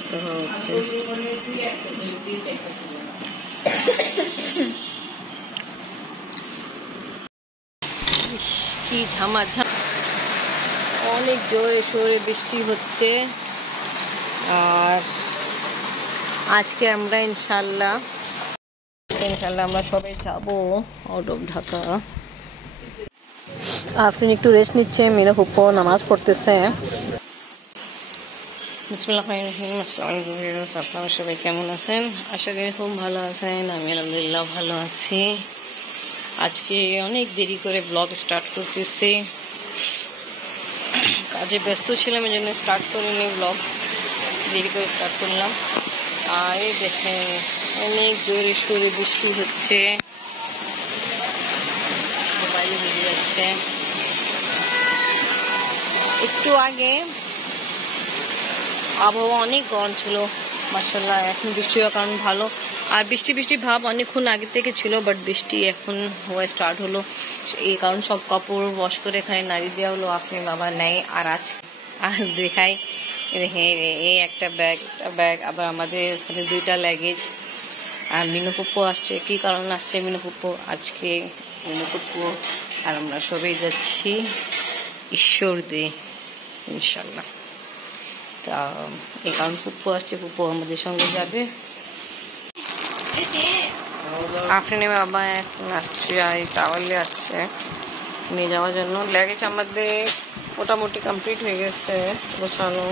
অবস্থা হয়ে উঠছে। কি ঝামাঝাম, অনেক জোরে সোরে বৃষ্টি হচ্ছে। আর আজকে আমরা ইনশাল্লাহ আমরা সবাই যাবো আউট অফ ঢাকা। আপনি একটু রেস্ট নিচ্ছে, মেয়েরা খুব নামাজ পড়তেছে। বিসমিল্লাহির রহমানির রহিম। আপনারা সবাই কেমন আছেন? আশা করি খুব ভালো আছেন। আমি আলহামদুলিল্লাহ ভালো আছি। আজকে অনেক দেরি করে ব্লগ স্টার্ট করতেছি, কাজে ব্যস্ত ছিলাম, এই জন্য স্টার্ট করিনি ব্লগ, দেরি করে স্টার্ট করলাম। আর এই দেখেন অনেক জোরে সোরে বৃষ্টি হচ্ছে, মোবাইলে ভিজে যাচ্ছে। একটু আগে আবহাওয়া অনেক গরম ছিল, মাশাআল্লাহ এখন বৃষ্টি হওয়ার কারণ ভালো। আর বৃষ্টি ভাব অনেকক্ষণ আগে থেকে ছিল, বাট বৃষ্টি এখন হওয়া স্টার্ট হলো, এই কারণ সব কাপড় ওয়াশ করে এখানে নাড়ি দেওয়া হলো। আপনি বাবা নেই আর দেখাই, দেখেন এই একটা ব্যাগ, আবার আমাদের এখানে 2টা লাগেজ। আর মিনু পুপ্পু আসছে। কি কারণ আসছে মিনু পুপ্পু? আজকে মিনু পুপ্পু আর আমরা সবাই যাচ্ছি ঈশ্বরদী ইনশাল্লাহ। তা এই কারণ পুপ্পু আসছে, পুপ্পু আমাদের সঙ্গে যাবে। আপনি বাবা এখন আসছে, এই টাওয়ালে আসছে নিয়ে যাওয়ার জন্য। লাগেজ আমাদের মোটামুটি কমপ্লিট হয়ে গেছে গোছানো।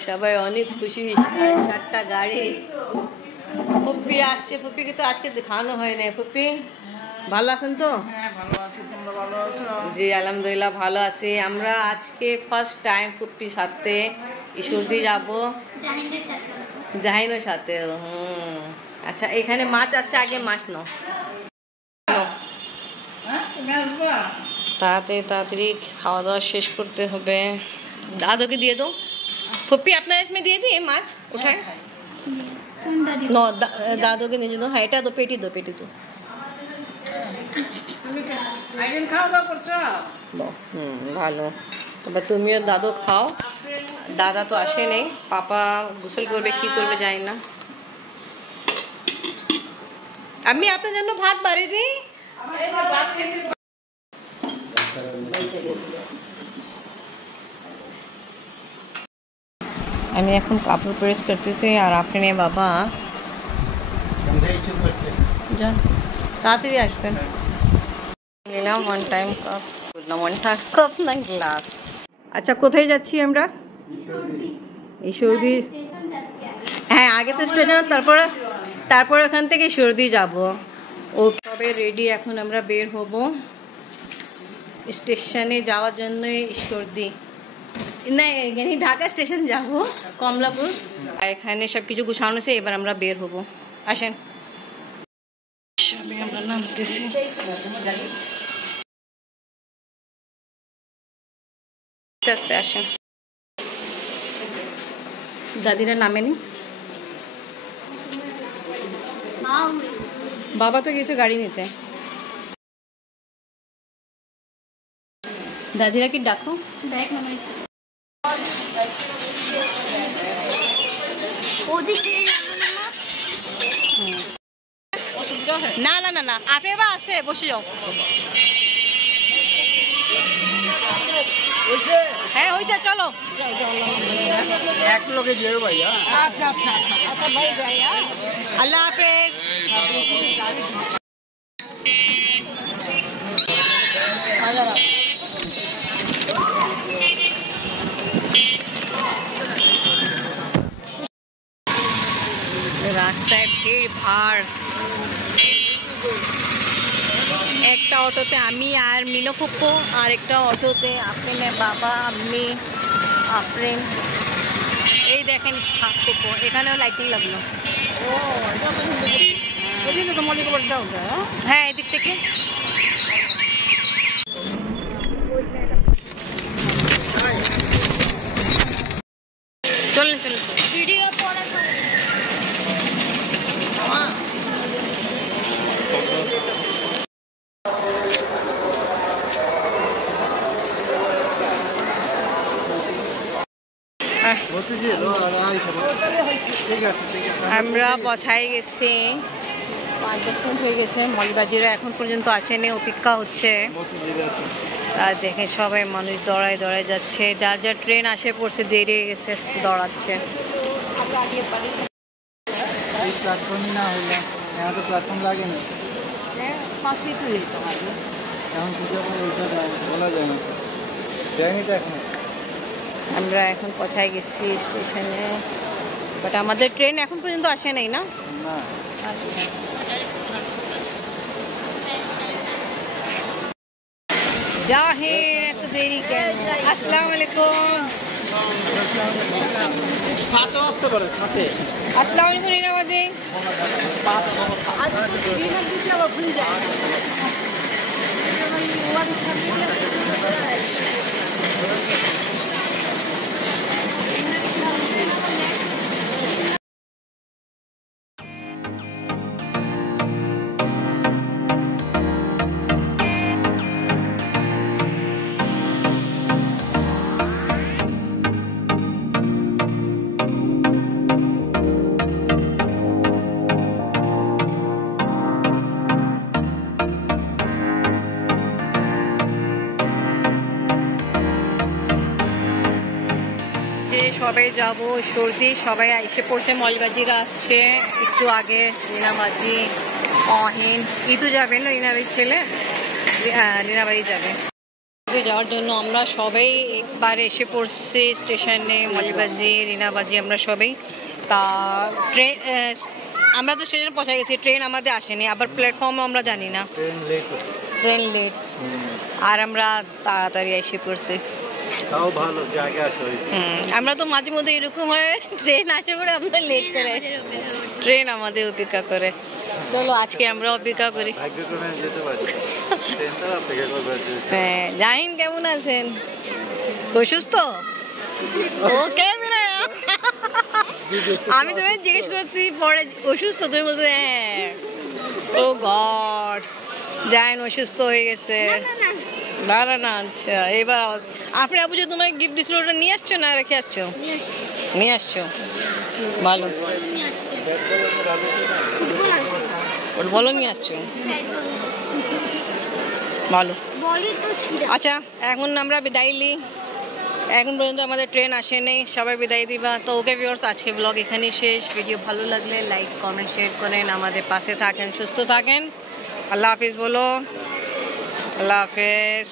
সবাই অনেক খুশি। 7টা গাড়ি। ফুপ্পি আসছে, ফুপ্পিকে তো আজকে দেখানো হয় না। ফুপ্পি ভালো আছেন তো? জি আলহামদুলিল্লাহ ভালো আছি। আমরা আজকে ফার্স্ট টাইম ফুপ্পির সাথে ঈশ্বরদী যাবো, জাহিনের সাথে। আচ্ছা, এখানে মাছ আছে, আগে মাছ নাও। তাড়াতাড়ি খাওয়া দাওয়া শেষ করতে হবে। দাদুকে দিয়ে দাও। ফুপ্পি আপনার इसमें দিয়ে দিই মাছ উঠায়। নো, দাদুকে নিয়ে যাও। হ্যাঁ, এটা তো পেটি দো। ভালো। তবে তুমিও দাদু খাও। দাদা তো আসে নেই, পাপা গোসল করবে, কি করবে জানি না। আমি আপনার জন্য ভাত বাড়ি দিই। আমি এখন কাপড় প্রেস করতেছি, আর আপনি বাবা তাড়াতাড়ি আসবেন। নিলাম ওয়ান টাইম কাপ না গ্লাস। আচ্ছা, কোথায় যাচ্ছি আমরা? ঈশ্বরদী। হ্যাঁ, আগে তো স্টেশন, তারপর ওখান থেকে ঈশ্বরদী যাব। ও তবে রেডি, এখন আমরা বের হব স্টেশনে যাওয়ার জন্য। ঈশ্বরদী না, এখানে ঢাকা স্টেশন যাব, কমলাপুর। এখানে সব কিছু গুছানো আছে, এবার আমরা বের হব। আসেন, আমরা নামতেছি। আস্তে আসেন। দাদিরা নামেনি, বাবা তো গেছে গাড়ি নিতে। দাদিরা কি ডাকো? না, আপনি এবার আসে বসে যাও। হ্যাঁ হয়েছে, চলো এক লোকে যেও ভাইয়া। আচ্ছা ভাই, আল্লাহ হাফেজ। রাস্তায় ভিড় ভাড়। একটা অটোতে আমি আর মিনো ফুপ্পু, আর একটা অটোতে আপনি বাবা, আমি, আফরিন। এই দেখেন ফুপ্পু, এখানেও লাইটিং লাগলো। হ্যাঁ, এদিক থেকে। চলেন ভিডিও আমরা পৌঁছাই গেছি, 5-10 মিনিট হয়ে গেছে। মৌলবাজিরা এখন পর্যন্ত আসেনি, অপেক্ষা হচ্ছে। আর দেখে সবাই মানুষ দৌড়ায় দৌড়ায় যাচ্ছে, যার যার ট্রেন আসে পড়ছে, দেরি হয়ে গেছে, দৌড়াচ্ছে। প্ল্যাটফর্মই না হইলে এখন তো প্ল্যাটফর্ম লাগে না, এখন বলা যায় না, যায়নি তো এখন। আমরা এখন পৌঁছাই গেছি স্টেশনে, বাট আমাদের ট্রেন এখন পর্যন্ত আসে নাই না। জাহির এত দেরি কেন? আসসালামু আলাইকুম। আসসালামু আলাইকুম রিনাবাদি। সবাই যাবো সর্দি, সবাই এসে পড়ছে। মৌলবাজিরা আসছে একটু আগে, রিনাবাজি, অহিন। ইদু যাবেন না, রিনাবাড়ির ছেলে, রিনাবাড়ি যাবে। যাওয়ার জন্য আমরা সবাই একবারে এসে পড়ছি স্টেশনে। মৌলবাজি, রিনাবাজি, আমরা সবাই। তা ট্রেন, আমরা তো স্টেশনে পৌঁছে গেছি, ট্রেন আমাদের আসেনি। আবার প্ল্যাটফর্মও আমরা জানি না, ট্রেন লেট। আর আমরা তাড়াতাড়ি এসে পড়ছি। আমরা তো মাঝে মধ্যে এরকম হয়, ট্রেন আসে পরে আমরা লেট করে, ট্রেন আমাদের অপেক্ষা করে। চলো আজকে আমরা অপেক্ষা করি। হ্যাঁ, জাহিন কেমন আছেন? অসুস্থ? ওকে, আমি তোমায় জিজ্ঞেস করছি পরে অসুস্থ, তুমি বলছো হ্যাঁ। ও গড, জাহিন অসুস্থ হয়ে গেছে। না না না, আচ্ছা। এবার আপনি আপু যে তোমায় গিফট দিছিল ওটা নিয়ে আসছো না রেখে আসছো? নিয়ে আসছো, ভালো। বলো নিয়ে আসছো, ভালো। আচ্ছা, এখন আমরা বিদায় নিই। এখন পর্যন্ত আমাদের ট্রেন আসেনি, সবাই বিদায় দিবা। তো ওকে ভিউয়ার্স, আজকে ব্লগ এখানেই শেষ। ভিডিও ভালো লাগলে লাইক, কমেন্ট, শেয়ার করেন। আমাদের পাশে থাকেন, সুস্থ থাকেন। আল্লাহ হাফিজ বলো। আল্লাহ হাফেজ।